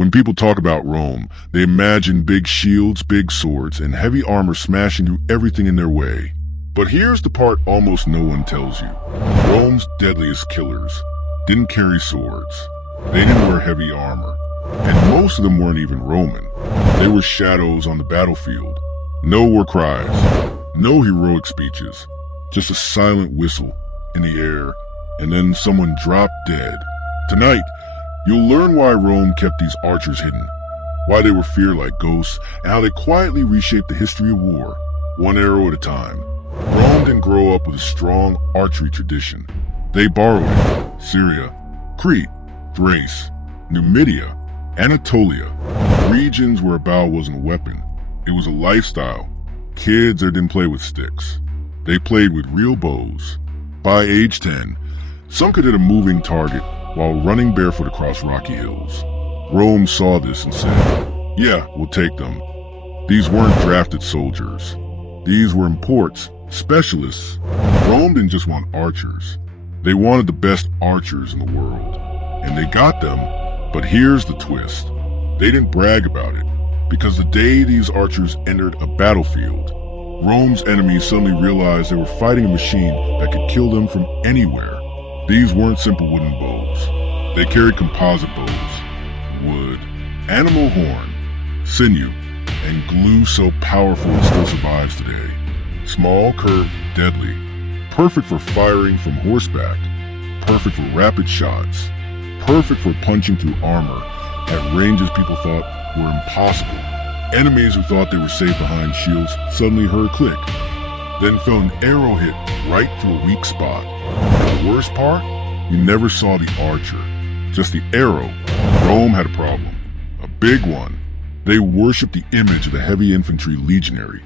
When people talk about Rome, they imagine big shields, big swords, and heavy armor smashing through everything in their way. But here's the part almost no one tells you. Rome's deadliest killers didn't carry swords. They didn't wear heavy armor. And most of them weren't even Roman. They were shadows on the battlefield. No war cries, no heroic speeches, just a silent whistle in the air, and then someone dropped dead. Tonight, you'll learn why Rome kept these archers hidden, why they were feared like ghosts, and how they quietly reshaped the history of war, one arrow at a time. Rome didn't grow up with a strong archery tradition. They borrowed it. Syria, Crete, Thrace, Numidia, Anatolia, regions where a bow wasn't a weapon. It was a lifestyle. Kids there didn't play with sticks. They played with real bows. By age 10, some could hit a moving target while running barefoot across rocky hills. Rome saw this and said, yeah, we'll take them. These weren't drafted soldiers. These were imports, specialists. Rome didn't just want archers. They wanted the best archers in the world. And they got them, but here's the twist. They didn't brag about it, because the day these archers entered a battlefield, Rome's enemies suddenly realized they were fighting a machine that could kill them from anywhere. These weren't simple wooden bows. They carried composite bows, wood, animal horn, sinew, and glue so powerful it still survives today. Small, curved, deadly, perfect for firing from horseback, perfect for rapid shots, perfect for punching through armor at ranges people thought were impossible. Enemies who thought they were safe behind shields suddenly heard a click, then felt an arrow hit right through a weak spot. And the worst part? You never saw the archer, just the arrow. Rome had a problem, a big one. They worshipped the image of the heavy infantry legionary,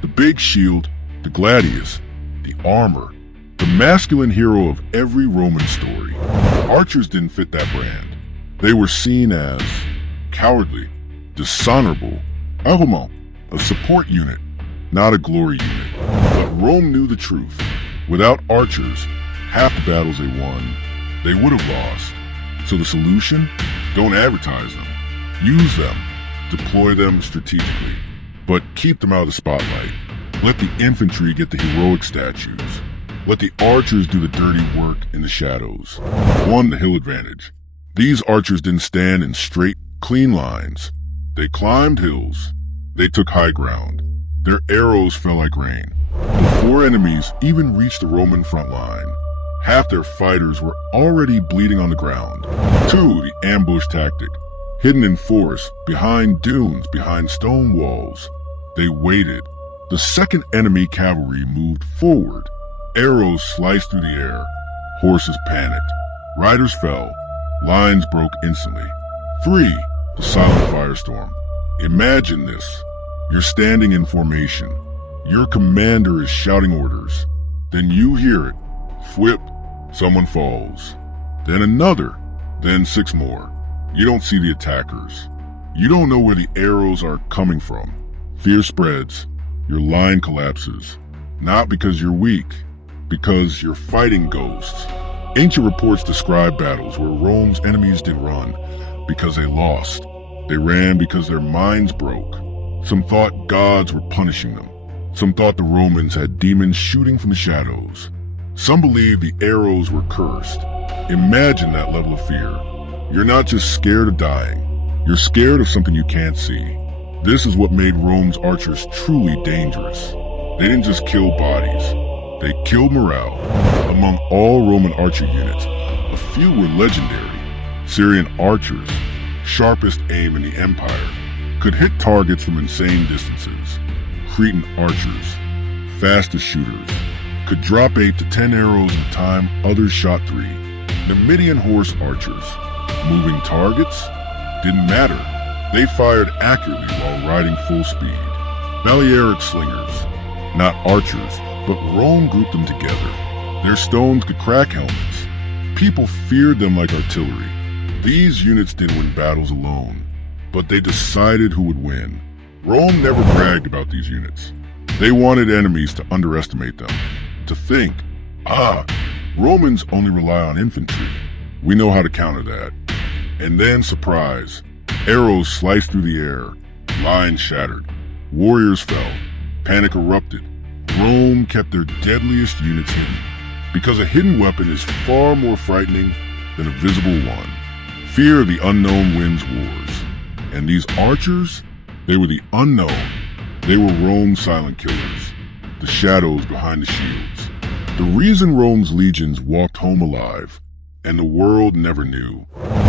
the big shield, the gladius, the armor, the masculine hero of every Roman story. Archers didn't fit that brand. They were seen as cowardly, dishonorable, a support unit, not a glory unit. But Rome knew the truth. Without archers, half the battles they won, they would have lost. So the solution? Don't advertise them. Use them. Deploy them strategically. But keep them out of the spotlight. Let the infantry get the heroic statues. Let the archers do the dirty work in the shadows. Won the hill advantage. These archers didn't stand in straight, clean lines. They climbed hills. They took high ground. Their arrows fell like rain. Before enemies even reached the Roman front line, half their fighters were already bleeding on the ground. 2, the ambush tactic. Hidden in forests, behind dunes, behind stone walls. They waited. The second enemy cavalry moved forward. Arrows sliced through the air. Horses panicked. Riders fell. Lines broke instantly. 3, the silent firestorm. Imagine this. You're standing in formation. Your commander is shouting orders. Then you hear it. Whip. Someone falls. Then another. Then 6 more. You don't see the attackers. You don't know where the arrows are coming from. Fear spreads. Your line collapses. Not because you're weak, because you're fighting ghosts. Ancient reports describe battles where Rome's enemies didn't run because they lost. They ran because their minds broke. Some thought gods were punishing them. Some thought the Romans had demons shooting from the shadows. Some believed the arrows were cursed. Imagine that level of fear. You're not just scared of dying. You're scared of something you can't see. This is what made Rome's archers truly dangerous. They didn't just kill bodies. They killed morale. Among all Roman archer units, a few were legendary. Syrian archers, sharpest aim in the empire, could hit targets from insane distances. Cretan archers, fastest shooters, could drop 8 to 10 arrows at a time others shot 3. Numidian horse archers, moving targets? Didn't matter. They fired accurately while riding full speed. Balearic slingers, not archers, but Rome grouped them together. Their stones could crack helmets. People feared them like artillery. These units didn't win battles alone, but they decided who would win. Rome never bragged about these units. They wanted enemies to underestimate them, to think, Romans only rely on infantry. We know how to counter that. And then surprise, Arrows sliced through the air. Lines shattered. Warriors fell. Panic erupted. Rome kept their deadliest units hidden, because a hidden weapon is far more frightening than a visible one. Fear of the unknown wins wars. And these archers, they were the unknown. They were Rome's silent killers, the shadows behind the shields. The reason Rome's legions walked home alive, and the world never knew.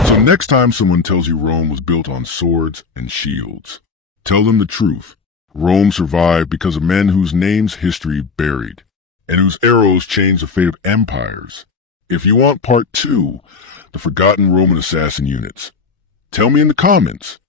So next time someone tells you Rome was built on swords and shields, tell them the truth. Rome survived because of men whose names history buried, and whose arrows changed the fate of empires. If you want part 2, the forgotten Roman assassin units, tell me in the comments.